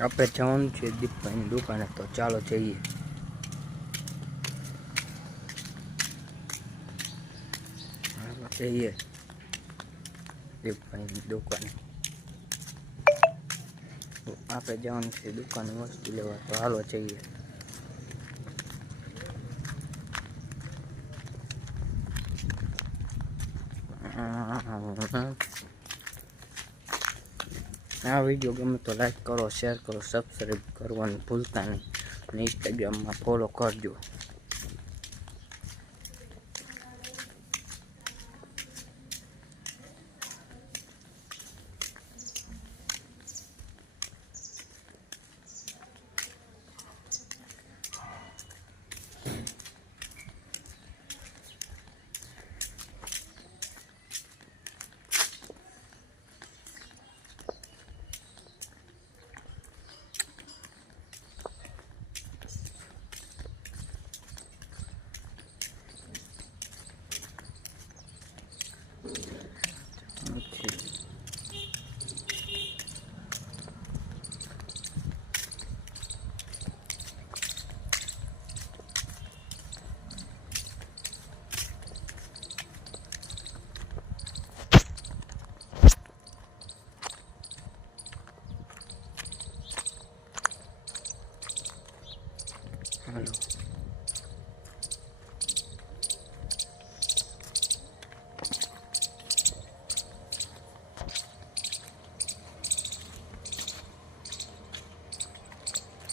આપણે જવાનું છે દીપભાઈની દુકાને, તો ચાલો જઈએ. જઈએ દીપભાઈની દુકાને. આપણે જવાનું છે દુકાને વસ્તુ લેવા, તો હાલો જઈએ. આ વિડીયો ગમે તો લાઈક કરો, શેર કરો, સબસ્ક્રાઈબ કરવાનું ભૂલતા નહીં અને ઇન્સ્ટાગ્રામમાં ફોલો કરજો. હાલો.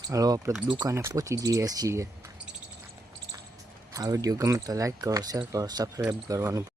હાલો, આપણે દુકાને પહોંચી જઈએ છીએ. આ વિડીયો ગમે તો લાઈક કરો, શેર કરો, સબસ્ક્રાઈબ કરવાનું